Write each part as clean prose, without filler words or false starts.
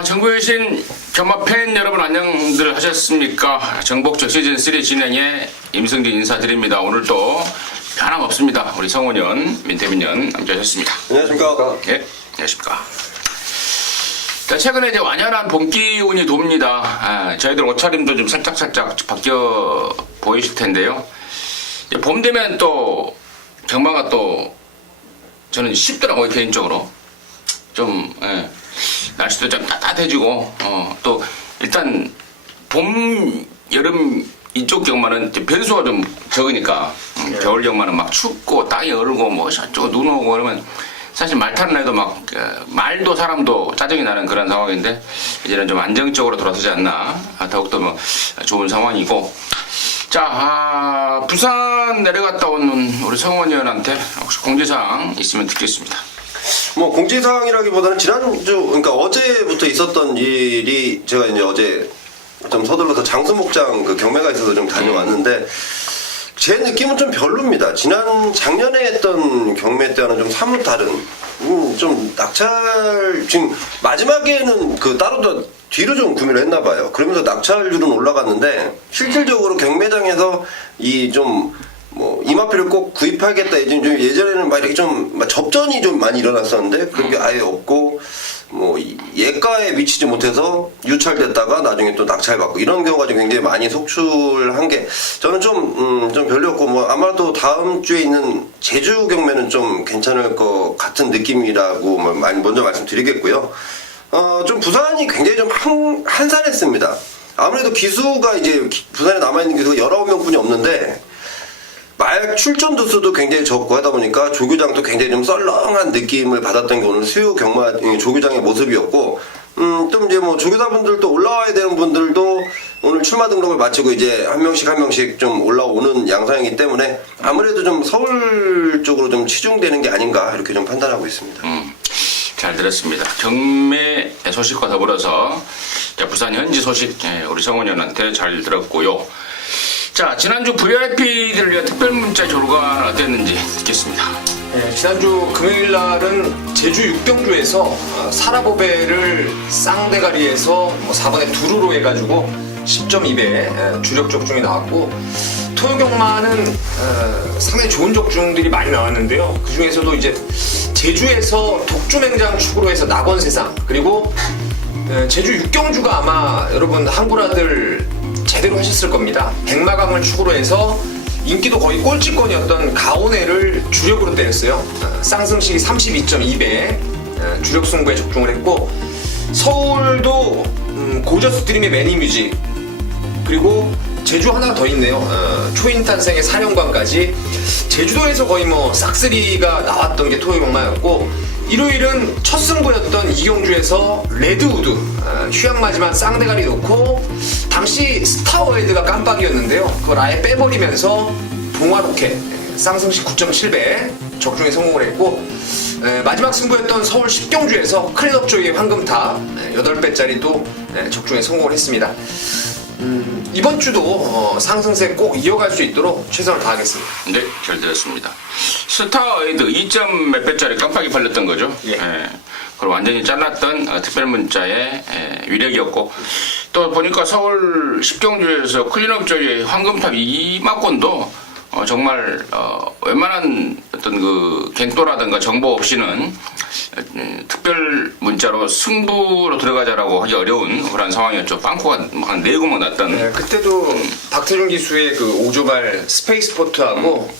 자, 전국에 계신 경마 팬 여러분 안녕들 하셨습니까? 정복조 시즌3 진행에 임승진 인사드립니다. 오늘도 변함없습니다. 우리 성원현, 민태민연 함께하셨습니다. 안녕하십니까. 예, 안녕하십니까. 자, 최근에 이제 완연한 봄 기운이 돕니다. 저희들 옷차림도 좀 살짝 바뀌어 보이실 텐데요. 이제 봄 되면 또 경마가 또 저는 쉽더라고요, 개인적으로. 좀, 날씨도 좀 따뜻해지고, 또, 일단, 봄, 여름, 이쪽 경마는 변수가 좀 적으니까, 겨울 경마는 막 춥고, 땅이 얼고, 뭐, 저쪽 눈 오고, 그러면, 사실 말 타는 애도 막, 말도 사람도 짜증이 나는 그런 상황인데, 이제는 좀 안정적으로 돌아서지 않나, 더욱더 뭐, 좋은 상황이고, 자, 부산 내려갔다 온 우리 성원이 형한테 혹시 공지사항 있으면 듣겠습니다. 뭐 공지사항이라기보다는 지난주, 그러니까 어제부터 있었던 일이 제가 이제 어제 좀 서둘러서 장수목장 그 경매가 있어서 좀 다녀왔는데 제 느낌은 좀 별로입니다. 작년에 했던 경매 때와는 좀 사뭇 다른, 좀 낙찰, 지금 마지막에는 그 따로 뒤로 좀 구매를 했나봐요. 그러면서 낙찰률은 올라갔는데 실질적으로 경매장에서 이 좀 뭐 이마표를 꼭 구입하겠다 예전에는 막 이렇게 좀 접전이 좀 많이 일어났었는데 그런 게 아예 없고 뭐 예가에 미치지 못해서 유찰됐다가 나중에 또 낙찰받고 이런 경우가 좀 굉장히 많이 속출한 게 저는 좀 별로였고 뭐 아마도 다음 주에 있는 제주 경매는 좀 괜찮을 것 같은 느낌이라고 먼저 말씀드리겠고요. 좀 부산이 굉장히 좀 한산했습니다. 아무래도 기수가 이제 부산에 남아있는 기수가 19명뿐이 없는데 마약 출전 두수도 굉장히 적고 하다 보니까 조교장도 굉장히 좀 썰렁한 느낌을 받았던 게 오늘 수요 경마 조교장의 모습이었고 좀 이제 뭐 조교사분들도 올라와야 되는 분들도 오늘 출마 등록을 마치고 이제 한 명씩 좀 올라오는 양상이기 때문에 아무래도 좀 서울 쪽으로 좀 치중되는 게 아닌가 이렇게 좀 판단하고 있습니다. 잘 들었습니다. 경매 소식과 더불어서 부산 현지 소식 우리 성원현한테 잘 들었고요. 자, 지난주 VIP들을 위한 특별 문자 조르가 어땠는지 듣겠습니다. 네, 지난주 금요일 날은 제주 육경주에서 사라보배를 쌍대가리에서 4번에 두루로 해가지고 10.2배 주력 적중이 나왔고 토요경마는 상당히 좋은 적중들이 많이 나왔는데요. 그 중에서도 이제 제주에서 독주맹장 축으로 해서 낙원세상 그리고 제주 육경주가 아마 여러분 한구라들 제대로 하셨을 겁니다. 백마강을 축으로 해서 인기도 거의 꼴찌권이었던 가오네를 주력으로 때렸어요. 쌍승식이 32.2배 주력 승부에 적중을 했고 서울도 고저스 드림의 매니뮤직 그리고 제주 하나 더 있네요. 초인탄생의 사령관까지 제주도에서 거의 뭐 싹쓸이가 나왔던 게 토요경마였고 일요일은 첫 승부였던 이경주에서 레드우드 휴양마지막 쌍대가리 놓고 당시 스타워헤드가 깜빡이었는데요. 그걸 아예 빼버리면서 봉화로켓 쌍승식 9.7배 적중에 성공을 했고 마지막 승부였던 서울 10경주에서 클린업조이의 황금탑 8배짜리 또 적중에 성공을 했습니다. 이번 주도 상승세 꼭 이어갈 수 있도록 최선을 다하겠습니다. 네, 잘 들었습니다. 스타워헤드 2점 몇 배짜리 깜빡이 팔렸던 거죠. 예. 그걸 완전히 잘랐던 특별 문자의 위력이었고 또 보니까 서울 10경주에서 클린업조의 황금탑 2막권도 정말 웬만한 어떤 그 갱도라든가 정보 없이는 특별 문자로 승부로 들어가자라고 하기 어려운 그런 상황이었죠. 빵코가 한 4구멍 났던. 네, 그때도 박태준 기수의 그 오조발 스페이스포트하고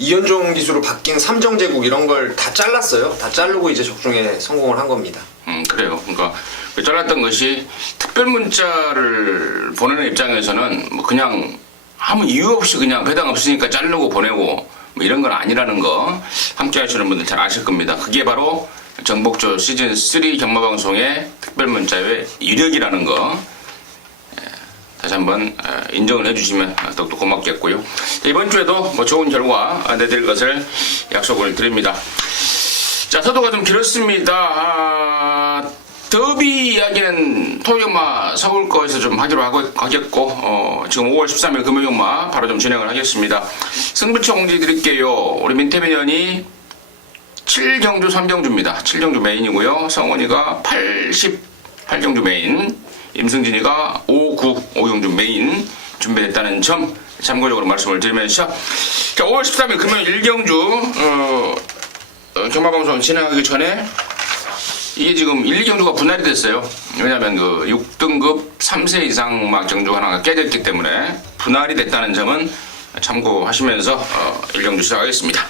이현종 기수로 바뀐 삼정제국 이런 걸 다 잘랐어요. 다 자르고 이제 적중에 성공을 한 겁니다. 그래요. 그러니까 그 잘랐던 것이 특별 문자를 보내는 입장에서는 뭐 그냥 아무 이유 없이 그냥 배당 없으니까 자르고 보내고 뭐 이런 건 아니라는 거 함께 하시는 분들 잘 아실 겁니다. 그게 바로 정복조 시즌3 경마방송의 특별문자의 유력이라는 거 다시 한번 인정을 해주시면 더욱더 고맙겠고요. 이번 주에도 뭐 좋은 결과 내드릴 것을 약속을 드립니다. 자, 서두가 좀 길었습니다. 더비 이야기는 토요경마 서울 거에서 좀 하기로 하겠고 지금 5월 13일 금요경마 바로 좀 진행을 하겠습니다. 승부처 공지 드릴게요. 우리 민태민 의원이 7경주 3경주입니다. 7경주 메인이고요. 성원이가 80 8경주 메인, 임승진이가 5, 9, 5경주 메인 준비됐다는 점 참고적으로 말씀을 드리면서 자, 5월 13일 금요일 1경주 경마방송 진행하기 전에 이게 지금 1, 2경주가 분할이 됐어요. 왜냐하면 그 6등급 3세 이상 막 경주 하나가 깨졌기 때문에 분할이 됐다는 점은 참고하시면서 1경주 시작하겠습니다.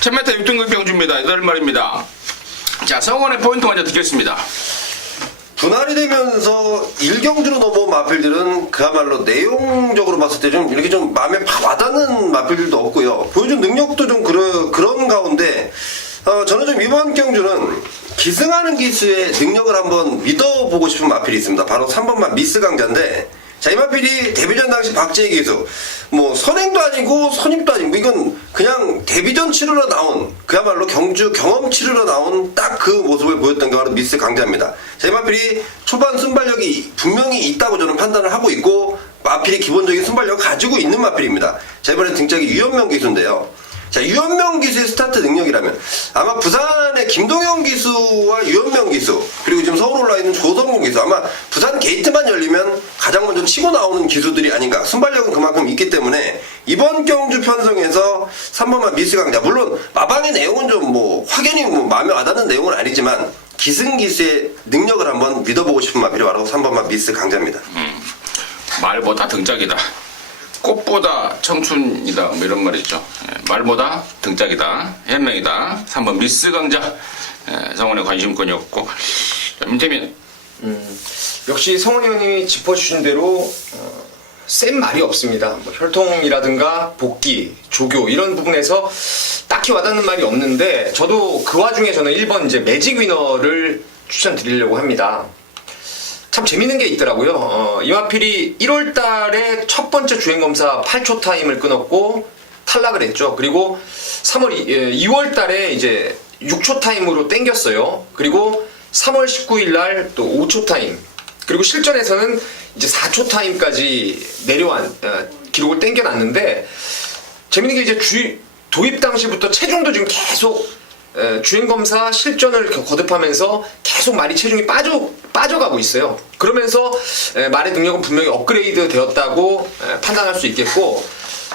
1000m 6등급 경주입니다. 8마리입니다. 자, 성원의 포인트 먼저 듣겠습니다. 분할이 되면서 1경주로 넘어온 마필들은 그야말로 내용적으로 봤을 때 좀 이렇게 좀 마음에 팍 와닿는 마필들도 없고요. 보여준 능력도 좀 그런 가운데 저는 좀 이번 경주는 기승하는 기수의 능력을 한번 믿어보고 싶은 마필이 있습니다. 바로 3번만 미스 강자인데 자, 이 마필이 데뷔전 당시 박재희 기수 뭐 선행도 아니고 선입도 아니고 이건 그냥 데뷔전 치르러 나온 그야말로 경주 경험 치르러 나온 딱 그 모습을 보였던 게 바로 미스 강자입니다. 자, 이 마필이 초반 순발력이 분명히 있다고 저는 판단을 하고 있고 마필이 기본적인 순발력을 가지고 있는 마필입니다. 자, 이번엔 등짝이 유현명 기수인데요. 자, 유현명 기수의 스타트 능력이라면 아마 부산의 김동현 기수와 유현명 기수 그리고 지금 서울 올라있는 조성공 기수 아마 부산 게이트만 열리면 가장 먼저 치고 나오는 기수들이 아닌가. 순발력은 그만큼 있기 때문에 이번 경주 편성에서 3번만 미스 강자 물론 마방의 내용은 좀 뭐 확연히 뭐 마음에 와닿는 내용은 아니지만 기승 기수의 능력을 한번 믿어보고 싶은 마필이 바로 3번만 미스 강자입니다. 말보다 등짝이다. 꽃보다 청춘이다. 뭐 이런 말이죠. 말보다 등짝이다. 현명이다. 3번 미스 강자. 성원의 관심권이었고. 민태민. 역시 성원이 형님이 짚어주신 대로 센 말이 없습니다. 뭐 혈통이라든가 복귀, 조교 이런 부분에서 딱히 와닿는 말이 없는데 저도 그 와중에 저는 1번 이제 매직 위너를 추천드리려고 합니다. 참 재밌는 게 있더라고요. 이마필이 1월 달에 첫 번째 주행검사 8초 타임을 끊었고 탈락을 했죠. 그리고 2월 달에 이제 6초 타임으로 땡겼어요. 그리고 3월 19일 날 또 5초 타임. 그리고 실전에서는 이제 4초 타임까지 내려온 기록을 땡겨놨는데 재밌는 게 이제 도입 당시부터 체중도 지금 계속 주행검사 실전을 거듭하면서 계속 말이 체중이 빠져가고 있어요. 그러면서 말의 능력은 분명히 업그레이드 되었다고 판단할 수 있겠고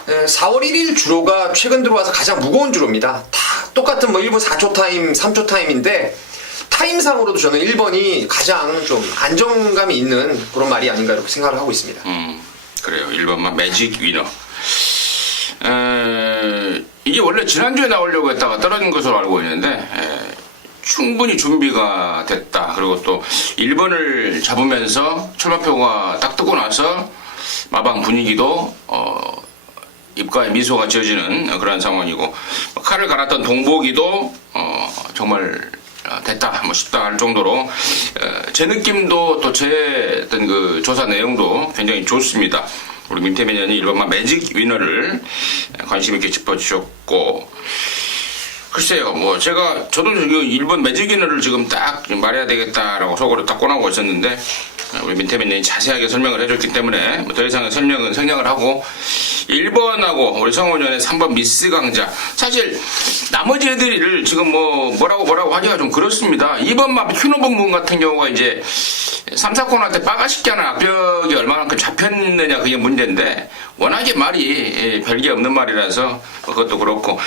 4월 1일 주로가 최근 들어와서 가장 무거운 주로입니다. 다 똑같은 뭐 1분 4초 타임, 3초 타임인데 타임상으로도 저는 1번이 가장 좀 안정감이 있는 그런 말이 아닌가 이렇게 생각을 하고 있습니다. 그래요. 1번만 매직 위너. 이게 원래 지난주에 나오려고 했다가 떨어진 것으로 알고 있는데 충분히 준비가 됐다. 그리고 또 1번을 잡으면서 출마표가 딱 뜨고 나서 마방 분위기도 입가에 미소가 지어지는 그런 상황이고 칼을 갈았던 동복이도 정말 됐다 뭐 싶다 할 정도로 제 느낌도 또 제 어떤 그 조사 내용도 굉장히 좋습니다. 우리 민태민 의원이 1번만 매직 위너를 관심 있게 짚어주셨고 글쎄요 뭐 저도 1번 매직 위너를 지금 딱 말해야 되겠다라고 속으로 딱 꺼내고 있었는데 우리 민태민 의원이 자세하게 설명을 해줬기 때문에 뭐 더 이상의 설명은 생략을 하고 1번하고 우리 성원 의원의 3번 미스 강자 사실 나머지 애들을 지금 뭐라고 하기가 좀 그렇습니다. 2번만 휴노본문 같은 경우가 이제 3, 4코너한테 빠가쉽게 하는 악벽이 얼마만큼 잡혔느냐 그게 문제인데 워낙에 말이 별게 없는 말이라서 그것도 그렇고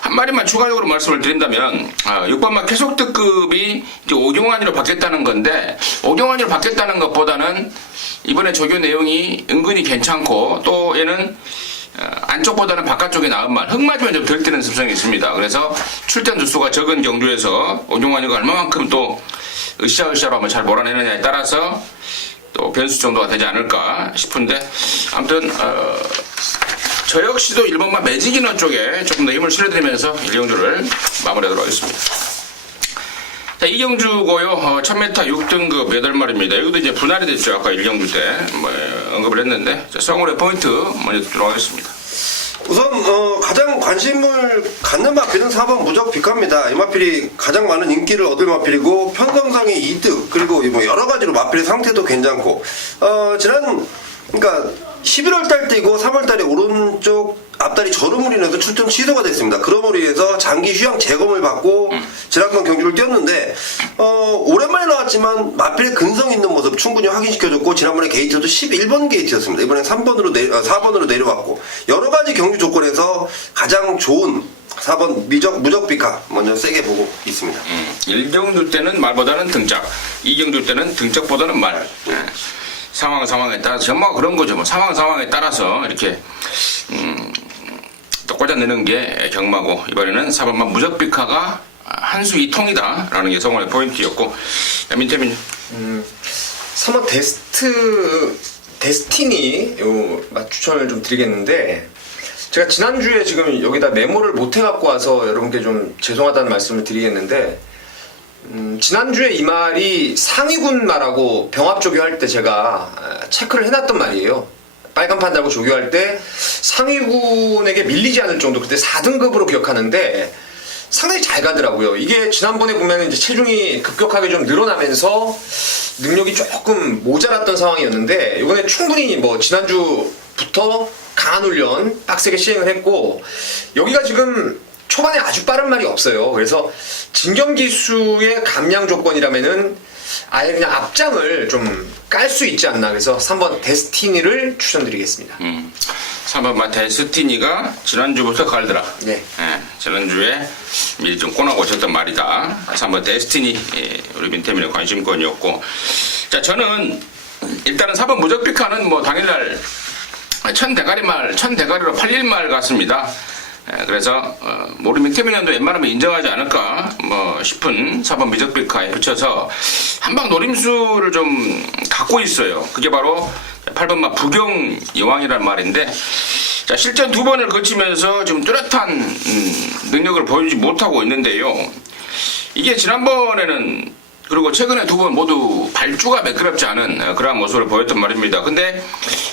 한 마리만 추가적으로 말씀을 드린다면 6번만 계속특급이 이제 5경환이로 바뀌었다는 건데 5경환이로 바뀌었다는 것보다는 이번에 조교 내용이 은근히 괜찮고 또 얘는 안쪽보다는 바깥쪽이 나은 말 흙 맞으면 좀 덜 뛰는 습성이 있습니다. 그래서 출전 주수가 적은 경주에서 오경환이가 얼마만큼 또 으쌰으쌰로 한번 잘 몰아내느냐에 따라서 또 변수 정도가 되지 않을까 싶은데 아무튼 저 역시도 1번만 매직이너 쪽에 조금 더 힘을 실어드리면서 1경주를 마무리하도록 하겠습니다. 자, 2경주고요. 1000m 6등급 8마리입니다. 여기도 이제 분할이 됐죠. 아까 1경주 때 언급을 했는데 자, 성울의 포인트 먼저 듣도록 하겠습니다. 우선 가장 관심을 갖는 마필은 4번 무적 빅합니다. 이 마필이 가장 많은 인기를 얻을 마필이고 편성상의 이득 그리고 뭐 여러 가지로 마필의 상태도 괜찮고 그러니까 11월 달 뛰고 3월 달에 오른쪽 앞다리 저름으로 인해서 출전 취소가 됐습니다. 그럼으로 인해서 장기 휴양 재검을 받고 지난번 경주를 뛰었는데 오랜만에 나왔지만 마필의 근성 있는 모습 충분히 확인시켜줬고 지난번에 게이트도 11번 게이트였습니다. 이번엔 4번으로 내려왔고 여러 가지 경주 조건에서 가장 좋은 4번 무적비카 먼저 세게 보고 있습니다. 1경주 때는 말보다는 등짝, 2경주 때는 등짝보다는 말. 상황에 따라서 전부 그런 거죠. 뭐 상황에 따라서 이렇게 또 꽂아내는 게 경마고 이번에는 4번만 무적비카가 한수 이통이다라는 게 성원의 포인트였고 민태민 3번 데스티니 요 추천을 좀 드리겠는데 제가 지난주에 지금 여기다 메모를 못 해갖고 와서 여러분께 좀 죄송하다는 말씀을 드리겠는데 지난주에 이 말이 상위군 말하고 병합 조교할 때 제가 체크를 해놨던 말이에요. 빨간판 달고 조교할 때 상위군에게 밀리지 않을 정도 그때 4등급으로 기억하는데 상당히 잘 가더라고요. 이게 지난번에 보면 이제 체중이 급격하게 좀 늘어나면서 능력이 조금 모자랐던 상황이었는데 이번에 충분히 뭐 지난주부터 강한 훈련 빡세게 시행을 했고 여기가 지금 초반에 아주 빠른 말이 없어요. 그래서 진경기수의 감량 조건이라면은 아예 그냥 앞장을 좀 깔 수 있지 않나. 그래서 3번 데스티니를 추천드리겠습니다. 3번만 데스티니가 지난주부터 갈더라. 네. 지난주에 미리 좀 꼬나고 오셨던 말이다. 3번 데스티니 우리 민태민의 관심권이었고 자 저는 일단은 4번 무적비카는 뭐 당일날 천대가리로 팔릴 말 같습니다. 그래서 우리 민태민도 웬만하면 인정하지 않을까 뭐 싶은 4번 무적비카에 붙여서 한방 노림수를 좀 갖고 있어요. 그게 바로 8번마 부경여왕이란 말인데 자 실전 2번을 거치면서 좀 뚜렷한 능력을 보여주지 못하고 있는데요. 이게 지난번에는 그리고 최근에 2번 모두 발주가 매끄럽지 않은 그러한 모습을 보였단 말입니다. 근데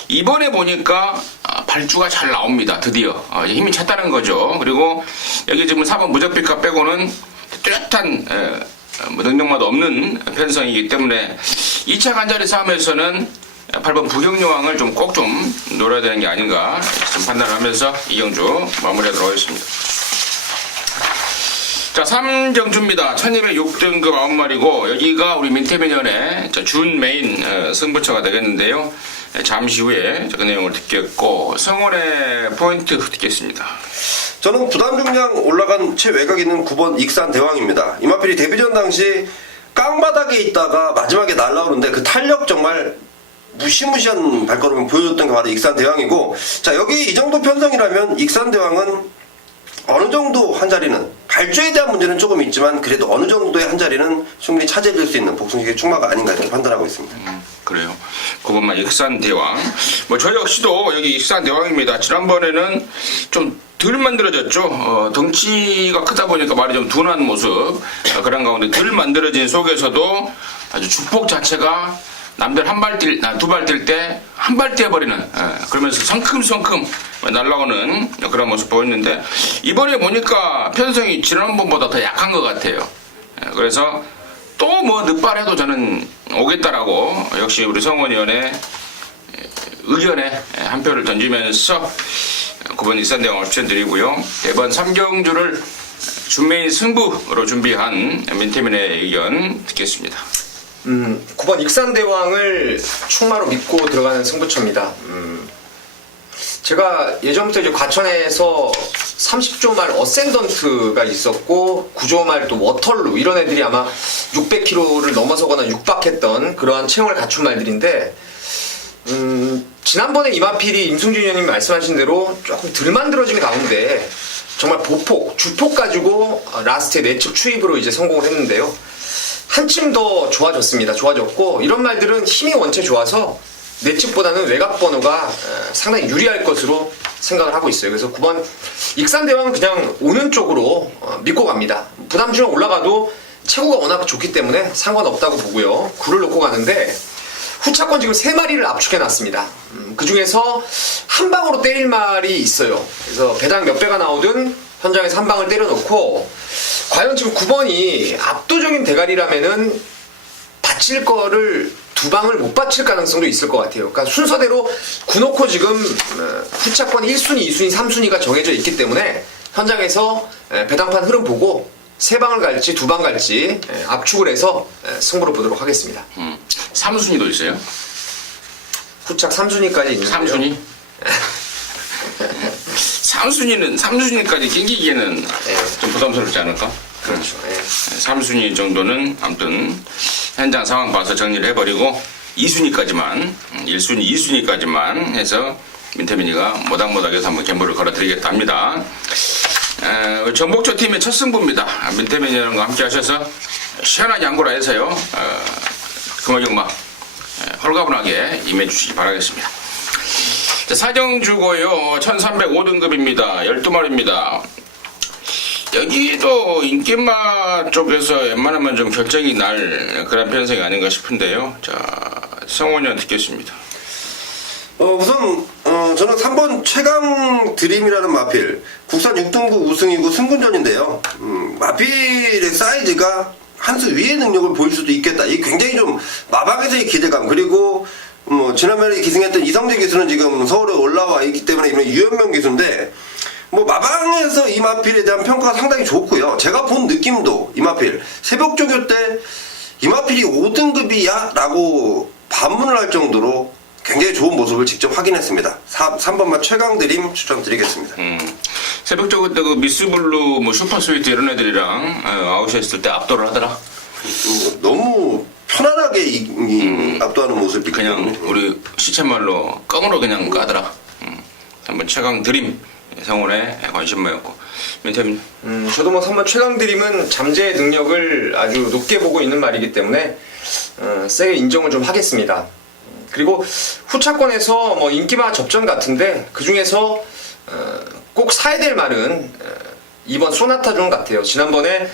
이번에 보니까 발주가 잘 나옵니다. 드디어 힘이 찼다는 거죠. 그리고 여기 지금 4번 무적비카 빼고는 뚜렷한 능력마다 없는 편성이기 때문에 2차 간자리 싸움에서는 8번 부경여왕을 좀 꼭 좀 노려야 되는 게 아닌가 좀 판단하면서 이경주 마무리하도록 하겠습니다. 자, 3경주입니다. 1206등급 9마리고 여기가 우리 민태민연의 준 메인 승부처가 되겠는데요. 잠시 후에 그 내용을 듣겠고 성원의 포인트 듣겠습니다. 저는 부담 중량 올라간 최외곽 있는 9번 익산 대왕입니다. 이마필이 데뷔전 당시 깡바닥에 있다가 마지막에 날라오는데 그 탄력 정말 무시무시한 발걸음을 보여줬던 게 바로 익산 대왕이고 자 여기 이 정도 편성이라면 익산 대왕은 어느 정도 한 자리는 발주에 대한 문제는 조금 있지만 그래도 어느 정도의 한 자리는 충분히 차지해줄 수 있는 복승식의 충마가 아닌가 이렇게 판단하고 있습니다. 그래요. 9번만 익산 대왕. 뭐 저 역시도 여기 익산 대왕입니다. 지난번에는 좀 덜 만들어졌죠. 덩치가 크다 보니까 말이 좀 둔한 모습 그런 가운데 덜 만들어진 속에서도 아주 주폭 자체가 남들 두 발 뛸 때 한 발 뛰어버리는 그러면서 성큼성큼 날아오는 그런 모습 보였는데 이번에 보니까 편성이 지난번보다 더 약한 것 같아요. 그래서 또 뭐 늦발해도 저는 오겠다라고 역시 우리 성원 의원의 의견에 한 표를 던지면서 9번 익산대왕을 추천드리고요. 이번 3경주를 준메인 승부로 준비한 민태민의 의견 듣겠습니다. 9번 익산대왕을 충마로 믿고 들어가는 승부처입니다. 제가 예전부터 이제 과천에서 30조 말 어센던트가 있었고 9조 말 또 워털루 이런 애들이 아마 600km를 넘어서거나 육박했던 그러한 체형을 갖춘 말들인데 지난번에 이마필이 임승준 의원님 말씀하신 대로 조금 덜 만들어진 가운데 정말 보폭, 주폭 가지고 라스트에 내측 추입으로 이제 성공을 했는데요. 한층 더 좋아졌습니다. 좋아졌고 이런 말들은 힘이 원체 좋아서 내측보다는 외곽 번호가 상당히 유리할 것으로 생각을 하고 있어요. 그래서 9번 익산대왕은 그냥 오는 쪽으로 믿고 갑니다. 부담 중에 올라가도 체구가 워낙 좋기 때문에 상관없다고 보고요. 9를 놓고 가는데 후차권 지금 3마리를 압축해놨습니다. 그 중에서 한 방으로 때릴 말이 있어요. 그래서 배당 몇 배가 나오든 현장에서 한 방을 때려놓고 과연 지금 9번이 압도적인 대가리라면은 받칠 거를 2방을 못 받칠 가능성도 있을 것 같아요. 그러니까 순서대로 구놓고 지금 후차권 1순위, 2순위, 3순위가 정해져 있기 때문에 현장에서 배당판 흐름 보고 3방을 갈지 2방 갈지 압축을 해서 승부를 보도록 하겠습니다. 3순위도 있어요? 후착 3순위까지 있는데요. 3순위? 3순위까지 낑기기에는 좀 부담스럽지 않을까? 그렇죠. 3순위 정도는 아무튼 현장 상황 봐서 정리를 해버리고 2순위까지만 1순위, 2순위까지만 해서 민태민이가 모닥모닥해서 한번 견보를 걸어드리겠다 합니다. 전복조 팀의 첫 승부입니다. 민태민이랑과 함께 하셔서 시원하게 양보라 해서요. 금화경마 홀가분하게 임해주시기 바라겠습니다. 자, 사정주고요. 1305등급입니다. 12마리입니다. 여기도 인기마 쪽에서 웬만하면 좀 결정이 날 그런 편성이 아닌가 싶은데요. 자, 성원이 형 듣겠습니다. 우선 저는 3번 최강 드림이라는 마필 국산 6등급 우승이고 승군전인데요. 마필의 사이즈가 한 수 위의 능력을 보일 수도 있겠다. 이 굉장히 좀 마방에서의 기대감, 그리고 지난번에 기승했던 이성재 기수는 지금 서울에 올라와 있기 때문에 이번에 유현명 기수인데 마방에서 이 마필에 대한 평가가 상당히 좋고요. 제가 본 느낌도 이 마필 새벽조교 때 이 마필이 5등급이야? 라고 반문을 할 정도로 굉장히 좋은 모습을 직접 확인했습니다. 3번만 최강드림 추천드리겠습니다. 새벽적으로 그 미스블루, 슈퍼스위트 이런 애들이랑 아웃했을 때 압도를 하더라. 너무 편안하게 압도하는 모습이 그냥 우리 시쳇말로 껌으로 그냥 까더라. 한번 최강드림 성원에 관심모였고. 민태민. 저도 3번 최강드림은 잠재 능력을 아주 높게 보고 있는 말이기 때문에 세게 인정을 좀 하겠습니다. 그리고 후차권에서 인기마 접전 같은데 그 중에서 꼭 사야 될 말은 2번 소나타존 같아요. 지난번에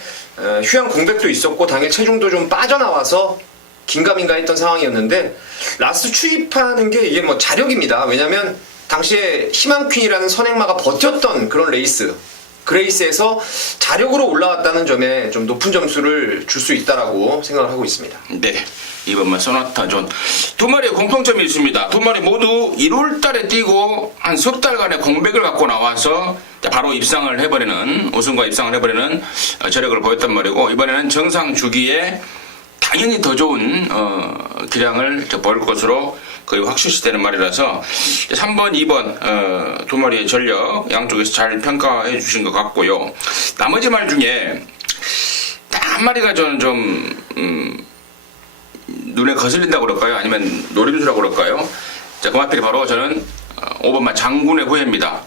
휴양 공백도 있었고 당일 체중도 좀 빠져나와서 긴가민가 했던 상황이었는데 라스트 추입하는 게 이게 자력입니다. 왜냐면 당시에 희망퀸이라는 선행마가 버텼던 그런 레이스, 그 레이스에서 자력으로 올라왔다는 점에 좀 높은 점수를 줄 수 있다라고 생각을 하고 있습니다. 네. 이번만 소나타존. 두 마리의 공통점이 있습니다. 두 마리 모두 1월 달에 뛰고 한 석 달간의 공백을 갖고 나와서 바로 입상을 해버리는, 우승과 입상을 해버리는 저력을 보였단 말이고, 이번에는 정상 주기에 당연히 더 좋은 기량을 보일 것으로 거의 확실시되는 말이라서 3번, 2번 두 마리의 전력 양쪽에서 잘 평가해 주신 것 같고요. 나머지 말 중에 딱 한 마리가 저는 좀 눈에 거슬린다고 그럴까요? 아니면 노림수라고 그럴까요? 자, 그 마필이 바로 저는 5번마 장군의 후예입니다.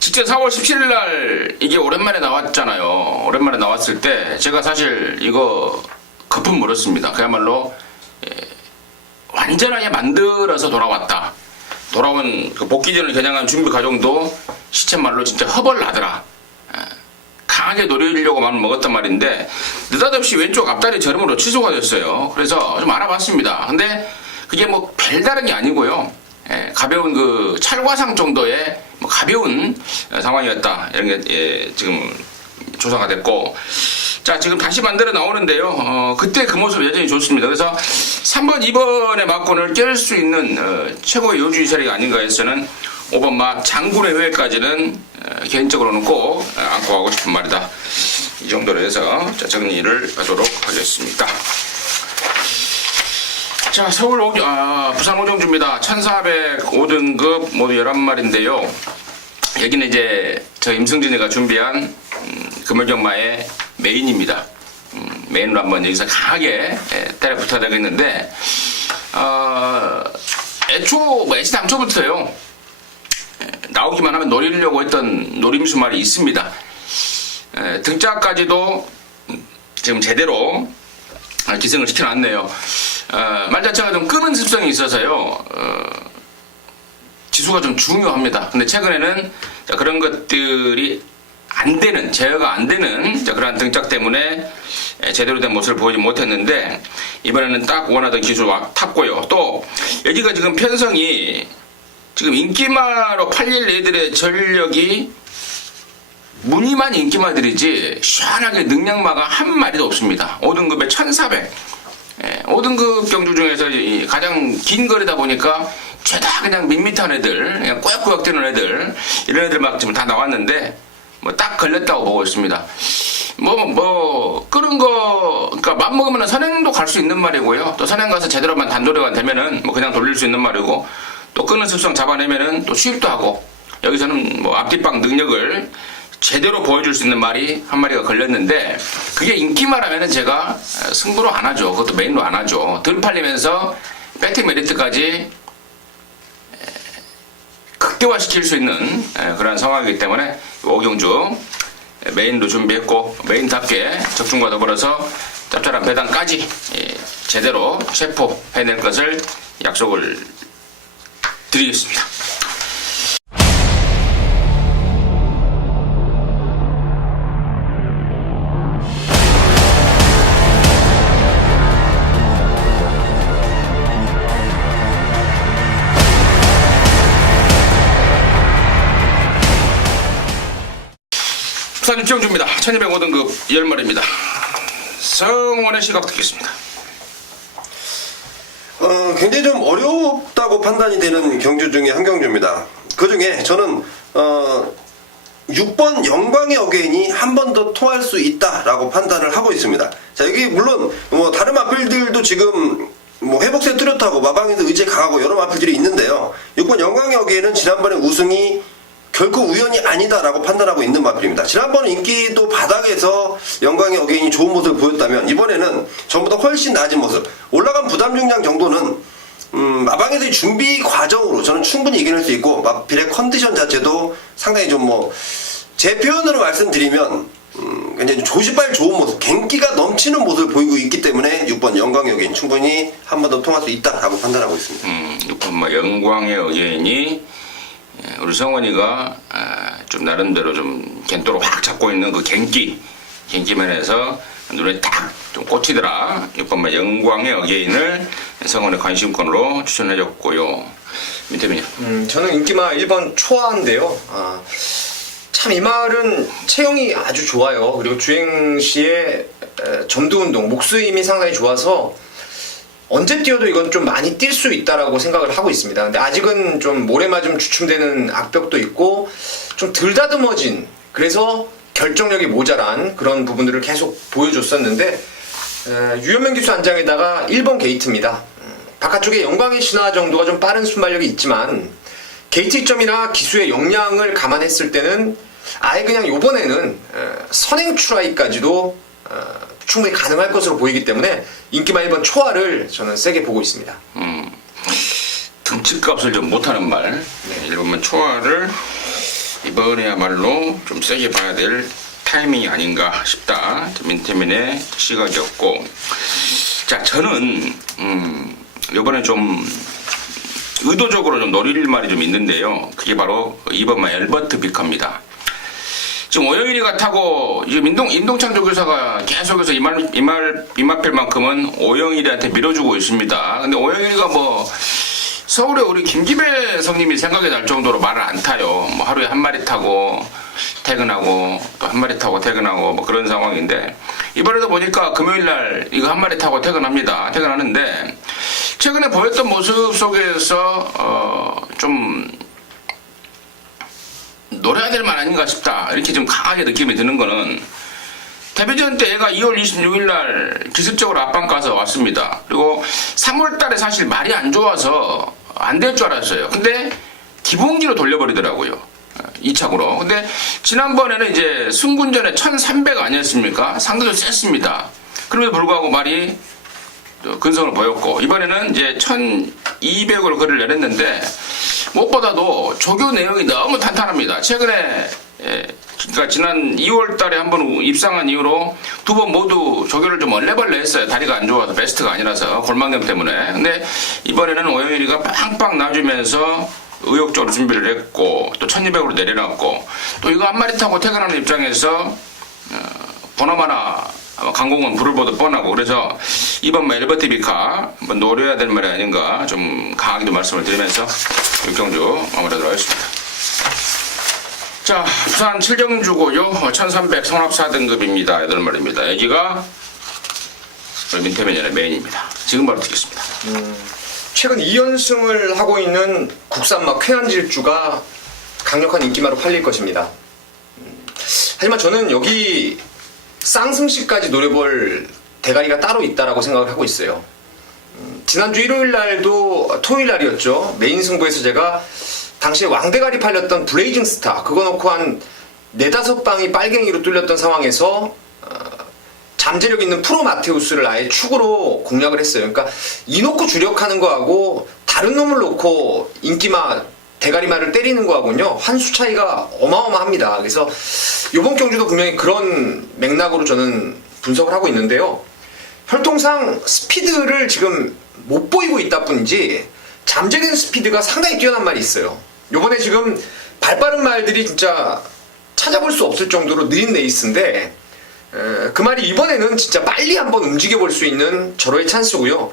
직전 4월 17일 날 이게 오랜만에 나왔잖아요. 오랜만에 나왔을 때 제가 사실 이거 거품 물었습니다. 그야말로 완전하게 만들어서 돌아왔다. 돌아온 그 복귀전을 겨냥한 준비 과정도 시쳇말로 진짜 허벌나더라. 강하게 노리려고 마음을 먹었단 말인데 느닷없이 왼쪽 앞다리 저림으로 취소가 됐어요. 그래서 좀 알아봤습니다. 근데 그게 별다른 게 아니고요. 가벼운 그 찰과상 정도의 가벼운 상황이었다. 이런 게 지금 조사가 됐고, 자, 지금 다시 만들어 나오는데요. 그때 그 모습 여전히 좋습니다. 그래서 3번, 2번의 막권을 깰 수 있는 최고의 요주의 자리가 아닌가 해서 저는 5번마 장군의 회까지는 개인적으로는 꼭 안고 가고 싶은 말이다. 이 정도로 해서 정리를 하도록 하겠습니다. 자, 부산 오정주입니다. 1405등급 모두 11마리인데요. 여기는 이제 저 임승진이가 준비한 금을경마의 메인입니다. 메인으로 한번 여기서 강하게 때려 붙어야 되겠는데, 애시 당초부터요. 나오기만 하면 노리려고 했던 노림수 말이 있습니다. 등짝까지도 지금 제대로 기승을 시켜놨네요. 말 자체가 좀 끄는 습성이 있어서요. 지수가 좀 중요합니다. 근데 최근에는 그런 것들이 안 되는, 제어가 안 되는 그러한 등짝 때문에 제대로 된 모습을 보이지 못했는데, 이번에는 딱 원하던 기술 탔고요. 또 여기가 지금 편성이 지금 인기마로 팔릴 애들의 전력이 무늬만 인기마들이지 시원하게 능력마가 한 마리도 없습니다. 5등급에 1400. 5등급 경주 중에서 가장 긴 거리다 보니까 죄다 그냥 밋밋한 애들, 그냥 꾸역꾸역 되는 애들, 이런 애들 막 지금 다 나왔는데 뭐 딱 걸렸다고 보고 있습니다. 끓은 거, 그러니까 맘먹으면 선행도 갈 수 있는 말이고요. 또 선행 가서 제대로만 단도리가 되면은 뭐 그냥 돌릴 수 있는 말이고, 또 끄는 습성 잡아내면은 또 수입도 하고, 여기서는 뭐 앞뒷방 능력을 제대로 보여줄 수 있는 말이 한 마리가 걸렸는데, 그게 인기말하면은 제가 승부로 안 하죠. 그것도 메인로 안 하죠. 덜 팔리면서 배팅 메리트까지 극대화시킬 수 있는 그런 상황이기 때문에 오경주 메인도 준비했고, 메인답게 적중과 더불어서 짭짤한 배당까지 제대로 체포해낼 것을 약속을 드리겠습니다. 부산 육경주입니다. 1205등급 10마리입니다. 성원의 시각 듣겠습니다. 굉장히 좀 어렵다고 판단이 되는 경주 중에 한 경주입니다. 그 중에 저는 6번 영광의 어게인이 한 번 더 통할 수 있다라고 판단을 하고 있습니다. 자, 여기 물론 뭐 다른 마필들도 지금 뭐 회복세 뚜렷하고 마방에서 의제 강하고 여러 마필들이 있는데요. 6번 영광의 어게인은 지난번에 우승이 결코 우연이 아니다라고 판단하고 있는 마필입니다. 지난번 인기도 바닥에서 영광의 어게인이 좋은 모습을 보였다면 이번에는 전보다 훨씬 나아진 모습, 올라간 부담 중량 정도는 마방에서의 준비 과정으로 저는 충분히 이겨낼 수 있고, 마필의 컨디션 자체도 상당히 좀 뭐 제 표현으로 말씀드리면 굉장히 조시발 좋은 모습, 갱기가 넘치는 모습을 보이고 있기 때문에 6번 영광의 어게인 충분히 한 번 더 통할 수 있다라고 판단하고 있습니다. 6번 뭐 영광의 어게인이 우리 성원이가 좀 나름대로 좀 겐또로 확 잡고 있는 그 갱기면에서 눈에 딱 좀 꽂히더라. 6번만 영광의 어게인을 성원의 관심권으로 추천해줬고요. 민태민이요. 저는 인기말 1번 초아인데요. 참 이 말은 체형이 아주 좋아요. 그리고 주행 시에 점도 운동, 목수 힘이 상당히 좋아서 언제 뛰어도 이건 좀 많이 뛸 수 있다라고 생각을 하고 있습니다. 근데 아직은 좀 모래 맞으면 주춤되는 악벽도 있고 좀 덜 다듬어진, 그래서 결정력이 모자란 그런 부분들을 계속 보여줬었는데, 유현명 기수 안장에다가 1번 게이트입니다. 바깥쪽에 영광의 신화 정도가 좀 빠른 순발력이 있지만 게이트 이점이나 기수의 역량을 감안했을 때는 아예 그냥 요번에는 선행 추라이까지도 충분히 가능할 것으로 보이기 때문에 인기만 1번 초아를 저는 세게 보고 있습니다. 등치값을 좀 못하는 말, 1번만 초아를 이번에야말로 좀 세게 봐야 될 타이밍이 아닌가 싶다. 민태민의 시각이었고, 자, 저는 이번에 좀 의도적으로 좀 노릴 말이 좀 있는데요. 그게 바로 2번만 엘버트 비카입니다. 지금 오영일이가 타고 지금 임동창 조교사가 계속해서 이마필만큼은 오영일이한테 밀어주고 있습니다. 근데 오영일이가 뭐 서울에 우리 김기배 성님이 생각이 날 정도로 말을 안 타요. 뭐 하루에 한 마리 타고 퇴근하고 또 한 마리 타고 퇴근하고 뭐 그런 상황인데, 이번에도 보니까 금요일날 이거 한 마리 타고 퇴근하는데 최근에 보였던 모습 속에서 좀 노려야 될 만 아닌가 싶다, 이렇게 좀 강하게 느낌이 드는 거는, 데뷔전 때 얘가 2월 26일날 기습적으로 앞방 가서 왔습니다. 그리고 3월달에 사실 말이 안 좋아서 안 될 줄 알았어요. 근데 기본기로 돌려버리더라고요, 2착으로. 근데 지난번에는 이제 승군전에 1300 아니었습니까? 상대도 셌습니다. 그럼에도 불구하고 말이 근성을 보였고, 이번에는 이제 1200으로 글을 내렸는데 무엇보다도 조교 내용이 너무 탄탄합니다. 최근에 그러니까 지난 2월 달에 한번 입상한 이후로 두 번 모두 조교를 좀 얼레벌레 했어요. 다리가 안 좋아서, 베스트가 아니라서, 골망염 때문에. 근데 이번에는 오영일이가 빵빵 놔주면서 의욕적으로 준비를 했고, 또 1200으로 내려놨고, 또 이거 한 마리 타고 퇴근하는 입장에서 보나마나 강공은 불을 보듯 뻔하고, 그래서 이번 엘버트 비카 한번 노려야 될 말이 아닌가 좀 강하게 말씀을 드리면서 육경주 마무리하도록 하겠습니다. 자, 부산 7경주고요. 1300 성납 4등급입니다. 8마리입니다. 여기가 민태민의 메인입니다. 지금 바로 듣겠습니다. 최근 2연승을 하고 있는 국산막 쾌한질주가 강력한 인기마로 팔릴 것입니다. 하지만 저는 여기 쌍승씨까지 노려볼 대가리가 따로 있다라고 생각을 하고 있어요. 지난주 일요일 날도 토요일 날이었죠. 메인 승부에서 제가 당시에 왕대가리 팔렸던 블레이징 스타 그거 놓고 한 4-5방이 빨갱이로 뚫렸던 상황에서 잠재력 있는 프로 마테우스를 아예 축으로 공략을 했어요. 그러니까 이 놓고 주력하는 거하고 다른 놈을 놓고 인기마 대가리말을 때리는 거하고는요 한 수 차이가 어마어마합니다. 그래서 이번 경주도 분명히 그런 맥락으로 저는 분석을 하고 있는데요. 혈통상 스피드를 지금 못 보이고 있다 뿐이지 잠재된 스피드가 상당히 뛰어난 말이 있어요. 요번에 지금 발빠른 말들이 진짜 찾아볼 수 없을 정도로 느린 레이스인데 그 말이 이번에는 진짜 빨리 한번 움직여 볼 수 있는 절호의 찬스고요.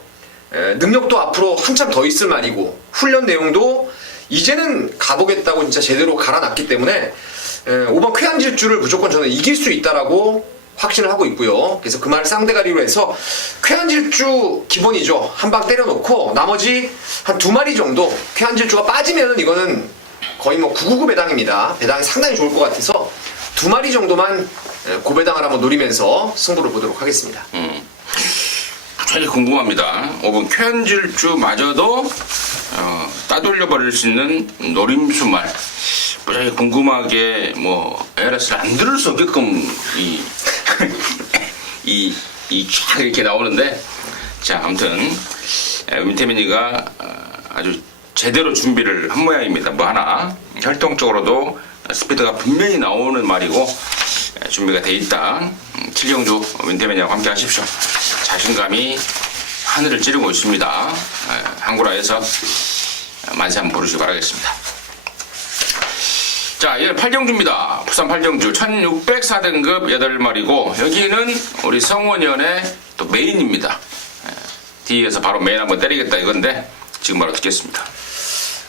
능력도 앞으로 한참 더 있을 말이고 훈련 내용도 이제는 가보겠다고 진짜 제대로 갈아놨기 때문에 5번 쾌한질주를 무조건 저는 이길 수 있다라고 확신을 하고 있고요. 그래서 그 말을 쌍대가리로 해서 쾌한질주 기본이죠. 한 방 때려놓고 나머지 한 2마리 정도 쾌한질주가 빠지면은 이거는 거의 뭐 999 배당입니다. 배당이 상당히 좋을 것 같아서 2마리 정도만 고배당을 한번 노리면서 승부를 보도록 하겠습니다. 되게 궁금합니다. 5번 쾌한질주마저도 따돌려 버릴 수 있는 노림수말. 되게 궁금하게 뭐 ARS를 안 들을 수 없게끔 쫙 이렇게 나오는데, 자 아무튼 민태민이가 아주 제대로 준비를 한 모양입니다. 뭐 하나 혈통적으로도 스피드가 분명히 나오는 말이고 준비가 돼 있다. 칠경주 민태민이와 함께 하십시오. 자신감이 하늘을 찌르고 있습니다. 한구라에서 만세 한번 부르시기 바라겠습니다. 자, 이게 8경주입니다. 부산 8경주 1604등급 8마리고 여기는 우리 성원위원의 또 메인입니다. 뒤에서 바로 메인 한번 때리겠다 이건데 지금 바로 듣겠습니다.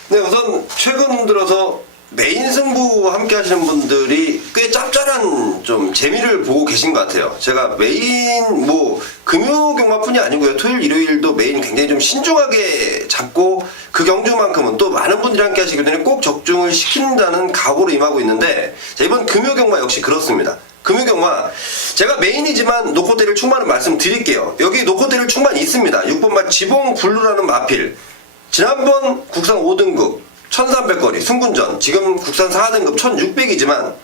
네, 우선 최근 들어서 메인 승부 함께 하시는 분들이 꽤 짭짤한 좀 재미를 보고 계신 것 같아요. 제가 메인 뭐 금요경마뿐이 아니고요. 토요일, 일요일도 메인 굉장히 좀 신중하게 잡고 그 경주만큼은 또 많은 분들이 함께 하시기 때문에 꼭 적중을 시킨다는 각오로 임하고 있는데 자, 이번 금요경마 역시 그렇습니다. 금요경마 제가 메인이지만 노코대를 충만한 말씀 드릴게요. 여기 노코대를 충만히 있습니다. 6번마 지봉블루라는 마필 지난번 국산 5등급 1300거리 승군전 지금 국산 4등급 1600이지만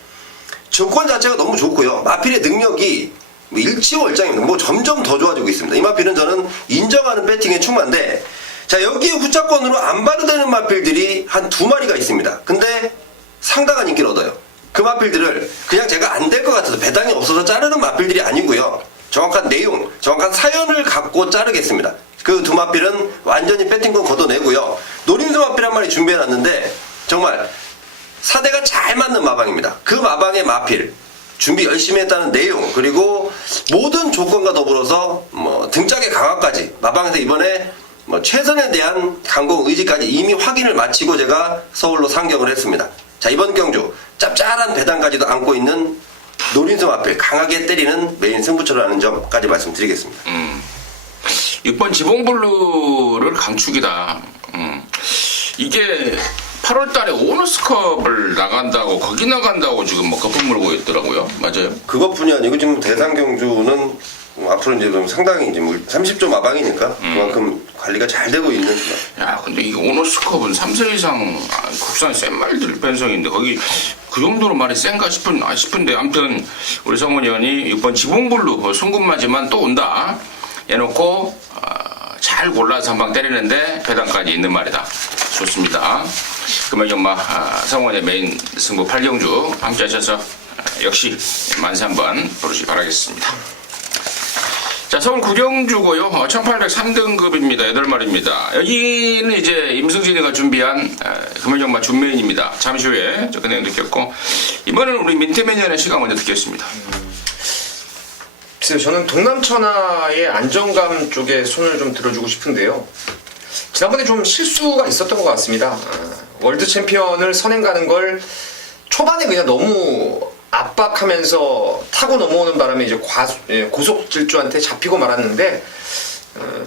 조건 자체가 너무 좋고요. 마필의 능력이 일치월장입니다. 뭐 점점 더 좋아지고 있습니다. 이 마필은 저는 인정하는 배팅에 충만한데 자 여기에 후차권으로 안 발효되는 마필들이 한 2마리가 있습니다. 근데 상당한 인기를 얻어요. 그 마필들을 그냥 제가 안 될 것 같아서 배당이 없어서 자르는 마필들이 아니고요. 정확한 내용, 정확한 사연을 갖고 자르겠습니다. 그 2마필은 완전히 배팅권 걷어내고요. 노림수 마필 한 마리 준비해놨는데 정말 사대가 잘 맞는 마방입니다. 그 마방의 마필 준비 열심히 했다는 내용 그리고 모든 조건과 더불어서 뭐 등짝의 강화까지 마방에서 이번에 뭐 최선에 대한 강공 의지까지 이미 확인을 마치고 제가 서울로 상경을 했습니다. 자 이번 경주 짭짤한 배당까지도 안고 있는 노림수 마필 강하게 때리는 메인 승부처라는 점까지 말씀드리겠습니다. 6번 지봉블루를 강축이다. 이게 8월달에 오너스컵을 나간다고 거기 나간다고 지금 뭐 거품 물고 있더라고요. 맞아요? 그것뿐이 아니고 지금 대상 경주는 앞으로 이제 좀 상당히 이제 뭐 30조 마방이니까 그만큼 관리가 잘 되고 있는. 야, 근데 이게 오너스컵은 3세 이상 국산 센 말들 편성인데 거기 그 정도로 말이 센가 싶은데 아무튼 우리 성원 의원이 6번 지봉블루 순금맞이만 또 온다. 해놓고 잘 골라서 한 방 때리는데 배당까지 있는 말이다. 좋습니다. 금요경마 성원의 메인 승부 8경주 함께 하셔서 역시 만세 한번 부르시기 바라겠습니다. 자, 서울 9경주고요. 1803등급입니다. 8마리입니다. 여기는 이제 임승진이가 준비한 금요경마 준메인입니다. 잠시 후에 저 그냥 듣겠고 이번에는 우리 민태매니아의 시간 먼저 듣겠습니다. 저는 동남천하의 안정감 쪽에 손을 좀 들어주고 싶은데요. 지난번에 좀 실수가 있었던 것 같습니다. 월드 챔피언을 선행 가는 걸 초반에 그냥 너무 압박하면서 타고 넘어오는 바람에 이제 고속 질주한테 잡히고 말았는데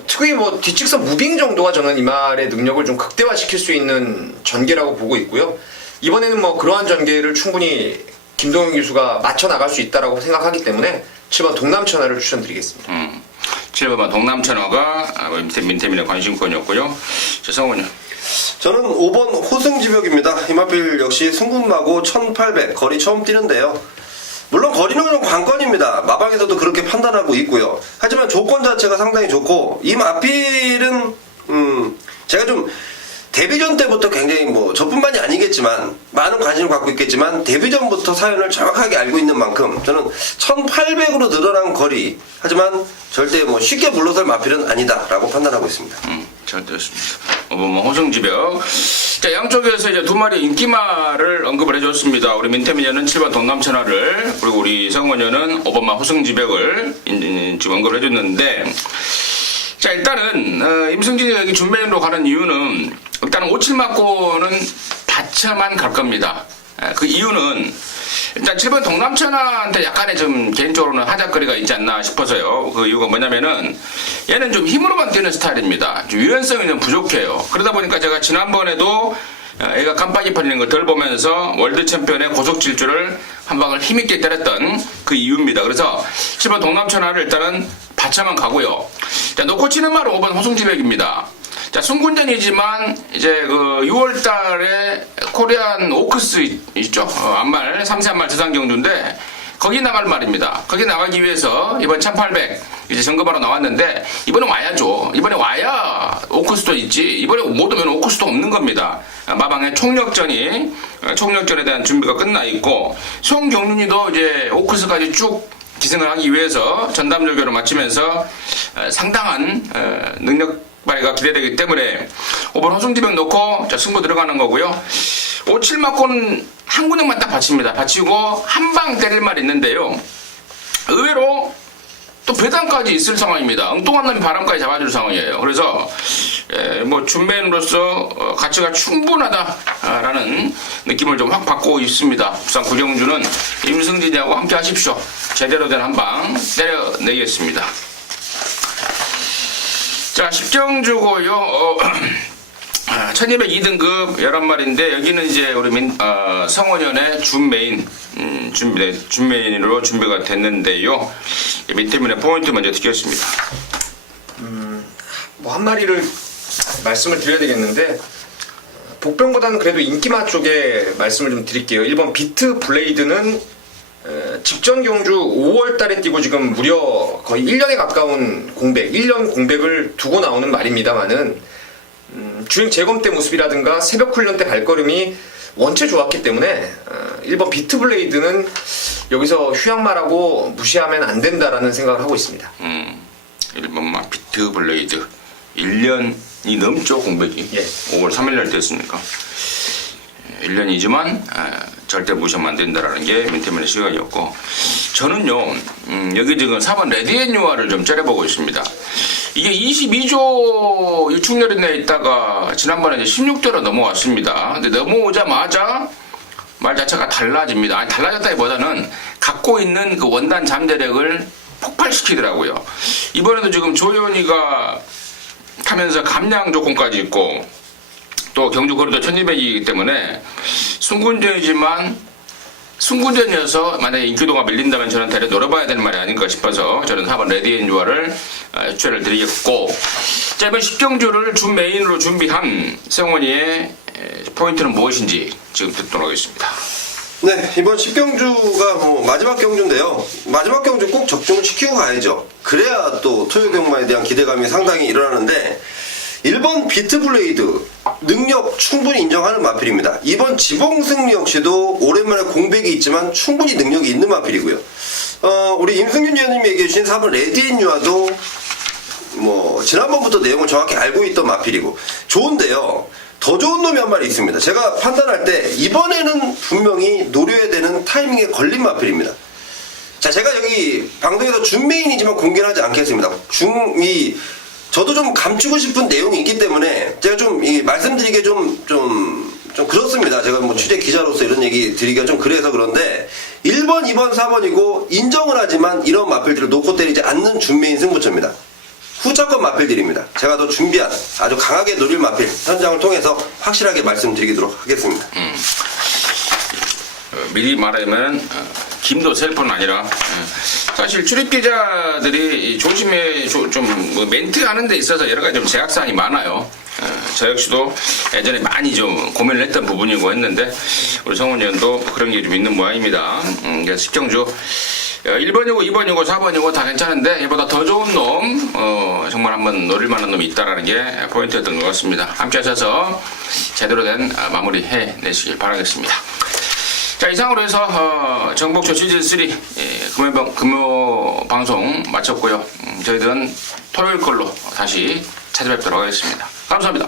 특히 뭐 뒷직선 무빙 정도가 저는 이 말의 능력을 좀 극대화시킬 수 있는 전개라고 보고 있고요. 이번에는 뭐 그러한 전개를 충분히 김동현 교수가 맞춰 나갈 수 있다라고 생각하기 때문에 7번 동남천하를 추천드리겠습니다. 7번 동남천하가 민태민의 관심권이었고요. 성훈이요. 저는 5번 호승지벽입니다. 이마필 역시 승군마고 1800 거리 처음 뛰는데요. 물론 거리는 좀 관건입니다. 마방에서도 그렇게 판단하고 있고요. 하지만 조건 자체가 상당히 좋고 이마필은 제가 좀 데뷔전 때부터 굉장히 뭐 저뿐만이 아니겠지만 많은 관심을 갖고 있겠지만 데뷔전부터 사연을 정확하게 알고 있는 만큼 저는 1800으로 늘어난 거리 하지만 절대 뭐 쉽게 물러설 마필은 아니다라고 판단하고 있습니다. 잘 들었습니다. 호승지벽. 자, 양쪽에서 이제 두 마리 인기마를 언급을 해줬습니다. 우리 민태민이는 7번 동남천하를, 그리고 우리 성원이는 5번마 호승지벽을 지금 언급을 해줬는데, 자, 일단은, 임승진이 여기 준메인으로 가는 이유는, 일단은 57 맞고는 다차만 갈 겁니다. 그 이유는, 일단 7번 동남천하한테 약간의 좀 개인적으로는 하작거리가 있지 않나 싶어서요. 그 이유가 뭐냐면은 얘는 좀 힘으로만 뛰는 스타일입니다. 좀 유연성이 좀 부족해요. 그러다 보니까 제가 지난번에도 애가 깜빡이 팔리는 거 덜 보면서 월드 챔피언의 고속 질주를 한 방을 힘있게 때렸던 그 이유입니다. 그래서 7번 동남천하를 일단은 바차만 가고요. 자, 놓고 치는 말은 5번 호승지백입니다. 자, 순군전이지만 이제 그 6월 달에 코리안 오크스 있죠. 안말 3세 안말 지상 경주인데 거기 나갈 말입니다. 거기 나가기 위해서 이번 1800 이제 점검하러 나왔는데 이번에 와야죠. 이번에 와야 오크스도 있지. 이번에 못 오면 오크스도 없는 겁니다. 마방의 총력전에 대한 준비가 끝나 있고 송경륜이도 이제 오크스까지 쭉 기승을 하기 위해서 전담절교를 마치면서 상당한 능력 발휘가 기대되기 때문에 5번 호승지벽 놓고 승부 들어가는 거고요. 57 맞고는 한 군데만 딱 받칩니다. 받치고 한 방 때릴 말이 있는데요. 의외로 또 배당까지 있을 상황입니다. 엉뚱한 놈이 바람까지 잡아줄 상황이에요. 그래서 뭐 준맨으로서 가치가 충분하다라는 느낌을 좀 확 받고 있습니다. 부산 구정주는 임승진이하고 함께 하십시오. 제대로 된 한 방 때려내겠습니다. 자, 10경주고요. 1202등급 11마리인데 여기는 이제 우리 성원현의 준메인 준메인으로 준비가 됐는데요. 민태민의 포인트 먼저 드리겠습니다. 뭐 한 마리를 말씀을 드려야 되겠는데 복병보다는 그래도 인기마 쪽에 말씀을 좀 드릴게요. 1번 비트 블레이드는 직전 경주 5월 달에 뛰고 지금 무려 거의 1년에 가까운 공백, 1년 공백을 두고 나오는 말입니다만은 주행 재검 때 모습이라든가 새벽 훈련 때 발걸음이 원체 좋았기 때문에 1번 비트 블레이드는 여기서 휴양마라고 무시하면 안 된다라는 생각을 하고 있습니다. 1번마 비트 블레이드 1년이 넘죠 공백이. 예. 5월 3일날 됐으니까 1년이지만 절대 무시하면 안 된다라는 게 민태민의 시각이었고, 저는요 여기 지금 4번 레디앤유아를 좀 째려보고 있습니다. 이게 22조 유축열이 내 있다가 지난번에 이제 16조로 넘어왔습니다. 근데 넘어오자마자 말 자체가 달라집니다. 아니, 달라졌다기보다는 갖고 있는 그 원단 잠재력을 폭발시키더라고요. 이번에도 지금 조현이가 타면서 감량 조건까지 있고 또 경주 거리도 1200이기 때문에 순군전이지만 순군전이어서 만약에 인기도가 밀린다면 저는 대략 노려봐야 되는 말이 아닌가 싶어서 저는 4번 레디앤유아를 추천을 드리겠고, 자, 이번 10경주를 준 메인으로 준비한 성원이의 포인트는 무엇인지 지금 듣도록 하겠습니다. 네, 이번 10경주가 뭐 마지막 경주인데요. 마지막 경주 꼭 적중을 시키고 가야죠. 그래야 또 토요 경마에 대한 기대감이 상당히 일어나는데 1번 비트블레이드 능력 충분히 인정하는 마필입니다. 이번 지봉승리 역시도 오랜만에 공백이 있지만 충분히 능력이 있는 마필이고요. 우리 임승균 위원님이 얘기해 주신 4번 레디앤유아도 뭐 지난번부터 내용을 정확히 알고 있던 마필이고 좋은데요. 더 좋은 놈이 한 마리 있습니다. 제가 판단할 때 이번에는 분명히 노려야 되는 타이밍에 걸린 마필입니다. 자, 제가 여기 방송에서 준메인이지만 공개를 하지 않겠습니다. 저도 좀 감추고 싶은 내용이 있기 때문에 제가 좀 말씀드리기 좀 그렇습니다. 제가 뭐 취재 기자로서 이런 얘기 드리기가 좀 그래서 그런데 1번, 2번, 4번이고 인정을 하지만 이런 마필들을 놓고 때리지 않는 준메인 승부처입니다. 후차권 마필들입니다. 제가 더 준비한 아주 강하게 노릴 마필 현장을 통해서 확실하게 말씀드리도록 하겠습니다. 미리 말하면 김도 셀 뿐 아니라 사실 출입 기자들이 조심해 좀뭐 멘트 하는 데 있어서 여러 가지 좀 제약사항이 많아요. 저 역시도 예전에 많이 좀 고민을 했던 부분이고 했는데 우리 성훈 의원도 그런 게 좀 있는 모양입니다. 그래서 식정주 1번이고 2번이고 4번이고 다 괜찮은데 얘보다 더 좋은 놈 정말 한번 노릴 만한 놈이 있다라는 게 포인트였던 것 같습니다. 함께 하셔서 제대로 된 마무리 해내시길 바라겠습니다. 자, 이상으로 해서 정복초 시즌3 금요 방송 마쳤고요. 저희들은 토요일 걸로 다시 찾아뵙도록 하겠습니다. 감사합니다.